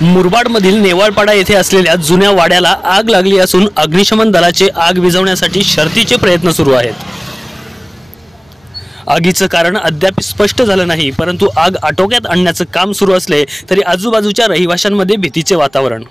मुरबाडमधील नेवाळपाडा येथे असलेल्या जुन्या वाड्याला आग लागली असून अग्निशमन दलाचे आग विझवण्यासाठी शर्थीचे प्रयत्न सुरू आहेत। आगीचं कारण अद्याप स्पष्ट झालं नाही, परंतु आग आटोक्यात आणण्याचं काम सुरू असले तरी आजूबाजूच्या रहिवाशांमध्ये भीतीचे वातावरण।